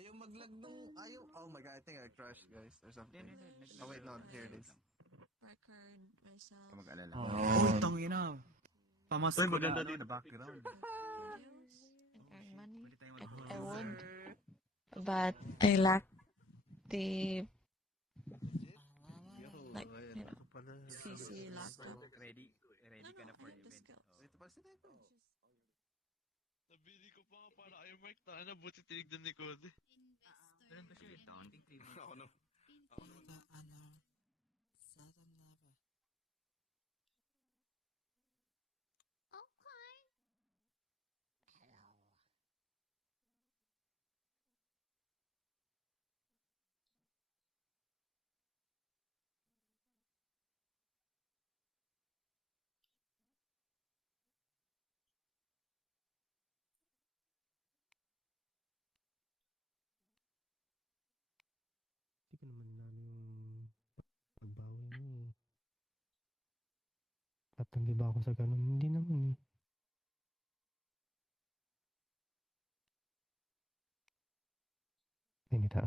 Ayaw maglag nung, ayaw. Oh my god, I think I crashed, guys, or something. Oh wait, no, here it is. Record myself. Mag-alala. Oh, tangina. Pamas ko na, maganda ano, din. na background. Videos and earn money. Pwede tayo I would, Sir. but I lack the like, you know, PC laptop. Ready ka na for I have the event. skills. Wait, tapos na tayo. Nabili ko pa nga para kayo Mike, na buti tinignan ni Cody. Meron ko siya down, I think 3 months. Ako no. Hindi ko naman inano yung pagbawi mo eh. Tatanggi ba ako sa ganun? Hindi naman eh. Tingit ha.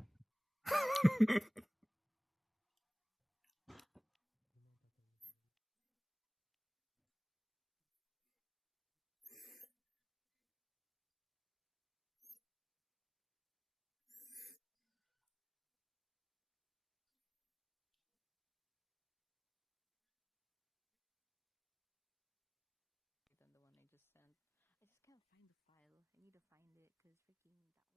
than the one I just sent. I just can't find the file. I need to find it because freaking that one.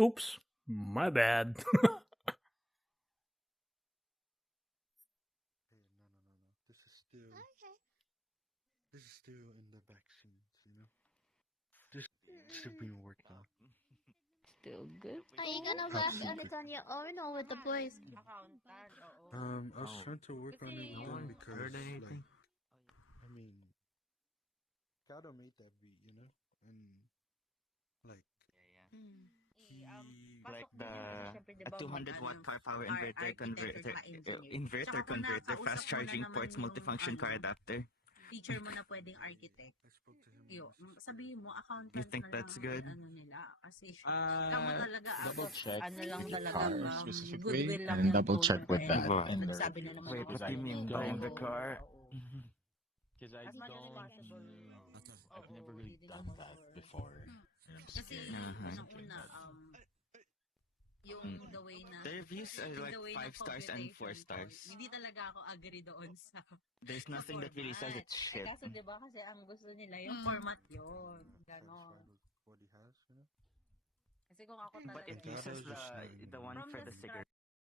Oops, my bad. Hey, no. This is still in the back scenes, you know? This still being worked on. Still good. Are you gonna Top work on secret. it on your own or with the boys? I was trying to work on it with them because, heard anything. like, I mean, Kato made that beat, you know? And, like, he... Like a 200 watt car power inverter converter, fast charging ports, multifunction car adapter. Teacher mo na pwedeng architect. I spoke to him. Yo, sabihin mo, accountant You think na that's lang good? ano nila. Kasi kamo talaga double check ano lang talaga car bang specifically goodwill lang and yung double check owner with eh. that in their Nagsabi na naman Wait, ako what sa do you mean inyo. buying the Oo, car? oo. because I As much as don't possible. I've never really done that before. Kasi unang-una, yung the way na The reviews are like the way na 5 stars and 4 computation stars. ko, hindi talaga ako agree doon sa There's nothing that really says it's shit. Kaso diba kasi ang gusto nila yung Mm. format yun. Ganon. Satisfied with what he has, you know? Kasi kung ako But talaga it uses just like, the one from for the the cigarette.